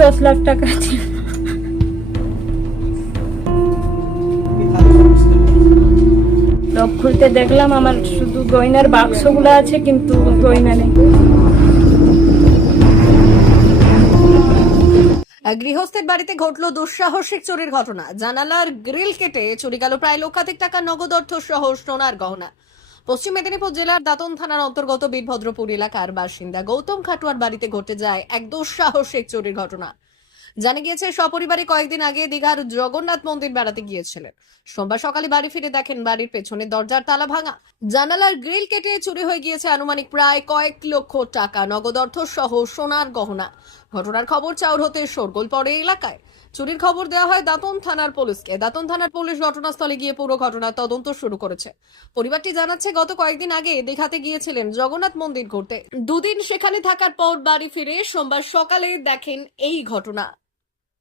দশ লাখ টাকা ছিল লক খুলতে দেখলাম আমার শুধু গয়নার বাক্সগুলো আছে, কিন্তু গয়না নেই। গৃহস্থের বাড়িতে ঘটল দুঃসাহসিক চুরির ঘটনা। জানালার গ্রিল কেটে চুরি গেল প্রায় লক্ষাধিক টাকা নগদ অর্থ সহ সোনার গহনা। পশ্চিম মেদিনীপুর জেলার দাতন থানার অন্তর্গত বীরভদ্রপুর এলাকার বাসিন্দা গৌতম খাটুয়ার বাড়িতে ঘটে যায় এক দুঃসাহসিক চুরির ঘটনা। জানা গিয়েছে, সপরিবারে কয়েকদিন আগে দীঘার জগন্নাথ মন্দির বেড়াতে গিয়েছিলেন। সোমবার সকালে বাড়ি ফিরে দেখেন বাড়ির পেছনে দরজার তালা ভাঙা। জানালার গ্রিল কেটে চুরি হয়ে গিয়েছে আনুমানিক প্রায় কয়েক লক্ষ টাকা, নগদ অর্থ সহ সোনার গহনা। ঘটনার খবর চাউর হতে শোরগোল পড়ে এলাকায়। চুরির খবর দেওয়া হয় দাতন থানার পুলিশকে। দাতন থানার পুলিশ ঘটনাস্থলে গিয়ে পুরো ঘটনার তদন্ত শুরু করেছে। পরিবারটি জানাচ্ছে, গত কয়েকদিন আগে দীঘাতে গিয়েছিলেন জগন্নাথ মন্দির ঘুরতে। দুদিন সেখানে থাকার পর বাড়ি ফিরে সোমবার সকালে দেখেন এই ঘটনা।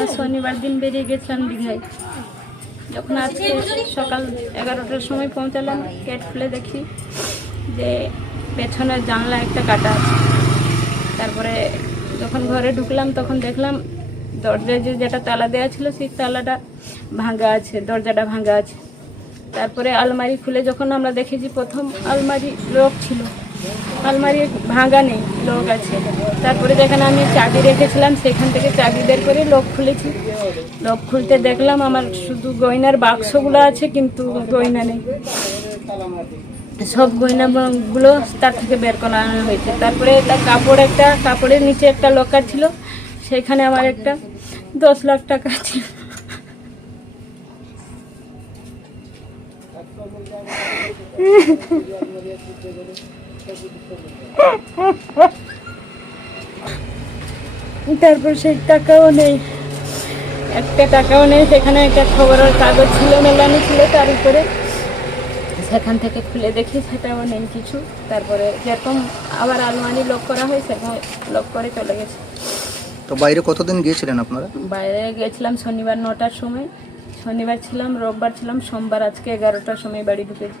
আমরা শনিবার দিন বেরিয়ে গেছিলাম দীঘায়। যখন আজকে সকাল এগারোটার সময় পৌঁছালাম গেট খুলে দেখি যে পেছনের জানলা একটা কাটা আছে। তারপরে যখন ঘরে ঢুকলাম, তখন দেখলাম দরজায় যে যেটা তালা দেওয়া ছিল, সেই তালাটা ভাঙা আছে, দরজাটা ভাঙা আছে। তারপরে আলমারি খুলে যখন আমরা দেখেছি, প্রথম আলমারি লোক ছিল। আলমারি ভাঙা নেই, লোক আছে। তারপরে যেখানে আমি চাবি রেখেছিলাম, সেখান থেকে চাবি বের করে লোক খুলেছি। লোক খুলতে দেখলাম আমার শুধু গয়নার বাক্সগুলো আছে, কিন্তু গয়না নেই। সব গয়নাগুলো তার থেকে বের করানো হয়েছে। তারপরে তার কাপড়, একটা কাপড়ের নিচে একটা লকার ছিল। সেখানে আমার একটা দশ লাখ টাকা ছিল। তারপর সেই টাকাও নেই। একটা টাকাও নেই সেখানে একটা খবরের কাগজ ছিল মেলানো ছিল তার উপরে। সেখান থেকে খুলে দেখি সেটাও নেই কিছু। তারপরে যেরকম আবার আলমারি লক করা হয় সেরকম লক করে চলে গেছে। তো বাইরে কতদিন গিয়েছিলেন আপনারা? বাইরে গেছিলাম শনিবার নটার সময়। শনিবার ছিলাম রোববার ছিলাম সোমবার আজকে এগারোটার সময় বাড়ি ঢুকেছি।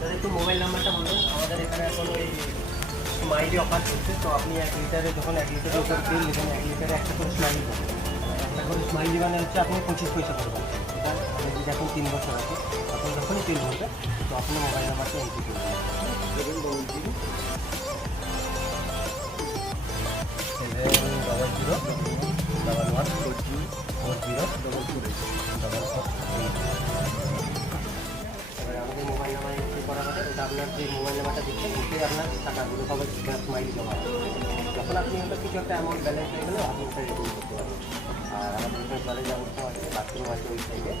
আপনার একটু মোবাইল নাম্বারটা বলুন। আমাদের এখানে এখন ওই স্মাইলি অফার চলছে। তো আপনি এক লিটারে যখন এক লিটারের উপর তেল নেবেন এক লিটারে একটা করে স্মাইলি পাবেন একটা করে স্মাইলি মানে হচ্ছে আপনি পঁচিশ পয়সা পাবেন আপনি এখন তিন বছর আছে তখন যখনই তেল ভরবে তো আপনি মোবাইল নাম্বারটা এন্ট্রি করবেন জিরো আপনার যে মোবাইল নাম্বারটা দিচ্ছেন ওতে আপনার টাকাগুলো সবাই ক্যাশ মাইলি জমা যখন আপনি একটা কিছু একটা অ্যামাউন্ট ব্যালেন্স হয়ে গেলে, আপনি ওটা রিডিম করতে পারবেন। আর আমাদের এখানে অবস্থা আছে বাথরুম আছে ওই সাইডে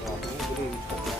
তো আপনি ইউজ করতে